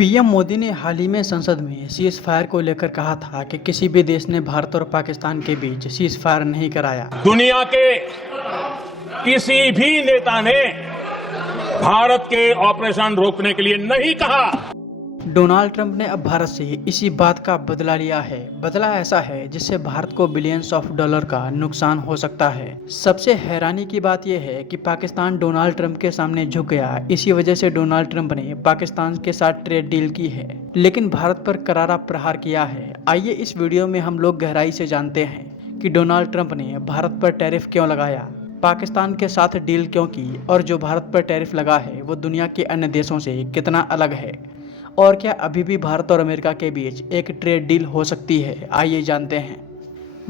PM Modi ने हाल ही में संसद में सीज फायर को लेकर कहा था कि किसी भी देश ने भारत और पाकिस्तान के बीच सीज फायर नहीं कराया। दुनिया के किसी भी नेता ने भारत के ऑपरेशन रोकने के लिए नहीं कहा। डोनाल्ड ट्रंप ने अब भारत से इसी बात का बदला लिया है। बदला ऐसा है जिससे भारत को बिलियंस ऑफ डॉलर का नुकसान हो सकता है। सबसे हैरानी की बात यह है कि पाकिस्तान डोनाल्ड ट्रंप के सामने झुक गया। इसी वजह से डोनाल्ड ट्रंप ने पाकिस्तान के साथ ट्रेड डील की है, लेकिन भारत पर करारा प्रहार किया है। आइए इस वीडियो में हम लोग गहराई से जानते हैं कि डोनाल्ड ट्रंप ने भारत पर टैरिफ क्यों लगाया, पाकिस्तान के साथ डील क्यों की और जो भारत पर टैरिफ लगा है वो दुनिया के अन्य देशों से कितना अलग है, और क्या अभी भी भारत और अमेरिका के बीच एक ट्रेड डील हो सकती है। आइए जानते हैं।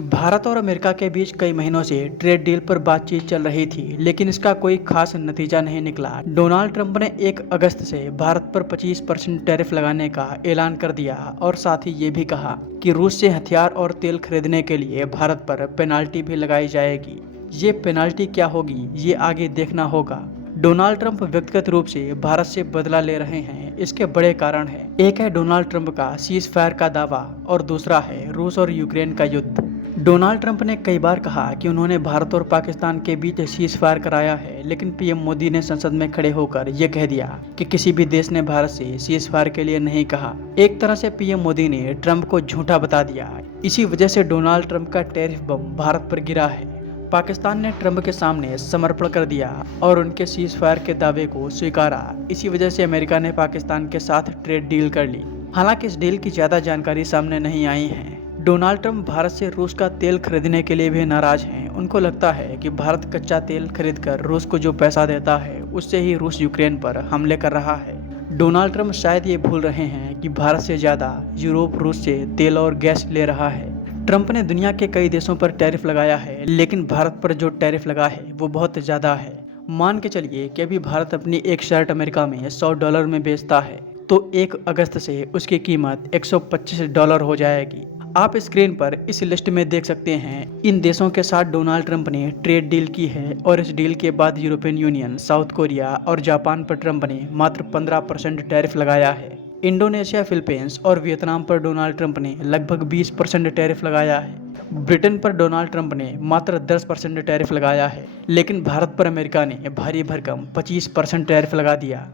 भारत और अमेरिका के बीच कई महीनों से ट्रेड डील पर बातचीत चल रही थी, लेकिन इसका कोई खास नतीजा नहीं निकला। डोनाल्ड ट्रंप ने 1 अगस्त से भारत पर 25% टैरिफ लगाने का ऐलान कर दिया और साथ ही ये भी कहा कि रूस से हथियार और तेल खरीदने के लिए भारत पर पेनाल्टी भी लगाई जाएगी। ये पेनाल्टी क्या होगी ये आगे देखना होगा। डोनाल्ड ट्रंप व्यक्तिगत रूप से भारत से बदला ले रहे हैं। इसके बड़े कारण हैं। एक है डोनाल्ड ट्रंप का सीज फायर का दावा और दूसरा है रूस और यूक्रेन का युद्ध। डोनाल्ड ट्रंप ने कई बार कहा कि उन्होंने भारत और पाकिस्तान के बीच सीज फायर कराया है, लेकिन पीएम मोदी ने संसद में खड़े होकर यह कह दिया कि किसी भी देश ने भारत से सीज फायर के लिए नहीं कहा। एक तरह से पीएम मोदी ने ट्रंप को झूठा बता दिया। इसी वजह से डोनाल्ड ट्रंप का टैरिफ बम भारत पर गिरा है। पाकिस्तान ने ट्रंप के सामने समर्पण कर दिया और उनके सीज फायर के दावे को स्वीकारा। इसी वजह से अमेरिका ने पाकिस्तान के साथ ट्रेड डील कर ली। हालांकि इस डील की ज़्यादा जानकारी सामने नहीं आई है। डोनाल्ड ट्रंप भारत से रूस का तेल खरीदने के लिए भी नाराज हैं। उनको लगता है कि भारत कच्चा तेल खरीदकर रूस को जो पैसा देता है उससे ही रूस यूक्रेन पर हमले कर रहा है। डोनाल्ड ट्रंप शायद ये भूल रहे हैं कि भारत से ज़्यादा यूरोप रूस से तेल और गैस ले रहा है। ट्रंप ने दुनिया के कई देशों पर टैरिफ लगाया है, लेकिन भारत पर जो टैरिफ लगा है वो बहुत ज़्यादा है। मान के चलिए कि अभी भारत अपनी एक शर्ट अमेरिका में $100 में बेचता है, तो 1 अगस्त से उसकी कीमत $125 हो जाएगी। आप स्क्रीन पर इस लिस्ट में देख सकते हैं इन देशों के साथ डोनाल्ड ट्रंप ने ट्रेड डील की है, और इस डील के बाद यूरोपियन यूनियन, साउथ कोरिया और जापान पर ट्रंप ने मात्र 15% टैरिफ लगाया है। इंडोनेशिया, फिलीपींस और वियतनाम पर डोनाल्ड ट्रंप ने लगभग 20% टैरिफ लगाया है। ब्रिटेन पर डोनाल्ड ट्रंप ने मात्र 10% टैरिफ लगाया है, लेकिन भारत पर अमेरिका ने भारी भरकम 25% टैरिफ लगा दिया।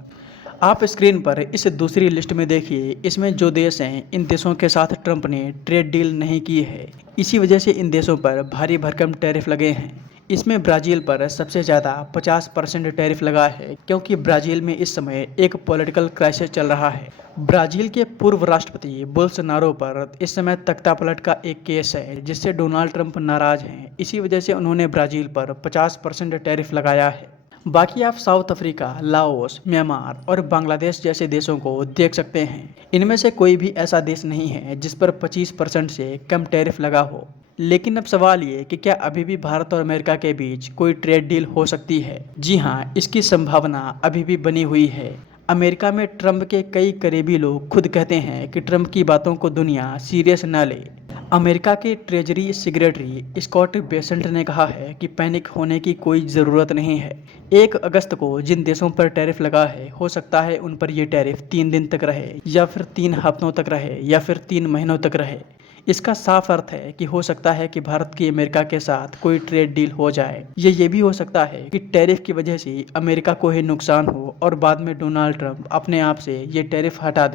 आप स्क्रीन पर इस दूसरी लिस्ट में देखिए, इसमें जो देश हैं इन देशों के साथ ट्रंप ने ट्रेड डील नहीं की है। इसी वजह से इन देशों पर भारी भरकम टैरिफ लगे हैं। इसमें ब्राज़ील पर सबसे ज़्यादा 50% टैरिफ लगा है, क्योंकि ब्राज़ील में इस समय एक पॉलिटिकल क्राइसिस चल रहा है। ब्राज़ील के पूर्व राष्ट्रपति बोल्सोनारो पर इस समय तख्तापलट का एक केस है, जिससे डोनाल्ड ट्रंप नाराज हैं। इसी वजह से उन्होंने ब्राज़ील पर 50% टैरिफ लगाया है। बाकी आप साउथ अफ्रीका, लाओस, म्यांमार और बांग्लादेश जैसे देशों को देख सकते हैं। इनमें से कोई भी ऐसा देश नहीं है जिस पर 25% से कम टैरिफ लगा हो। लेकिन अब सवाल ये कि क्या अभी भी भारत और अमेरिका के बीच कोई ट्रेड डील हो सकती है? जी हाँ, इसकी संभावना अभी भी बनी हुई है। अमेरिका में ट्रंप के कई करीबी लोग खुद कहते हैं कि ट्रंप की बातों को दुनिया सीरियस न ले। अमेरिका के ट्रेजरी सेक्रेटरी स्कॉट बेसेंट ने कहा है कि पैनिक होने की कोई ज़रूरत नहीं है। 1 अगस्त को जिन देशों पर टैरिफ लगा है, हो सकता है उन पर यह टैरिफ 3 दिन तक रहे, या फिर 3 हफ्तों तक रहे, या फिर 3 महीनों तक रहे। इसका साफ अर्थ है कि हो सकता है कि भारत की अमेरिका के साथ कोई ट्रेड डील हो जाए। ये भी हो सकता है कि टैरिफ की वजह से अमेरिका को ही नुकसान हो और बाद में डोनाल्ड ट्रंप अपने आप से ये टैरिफ हटा दे।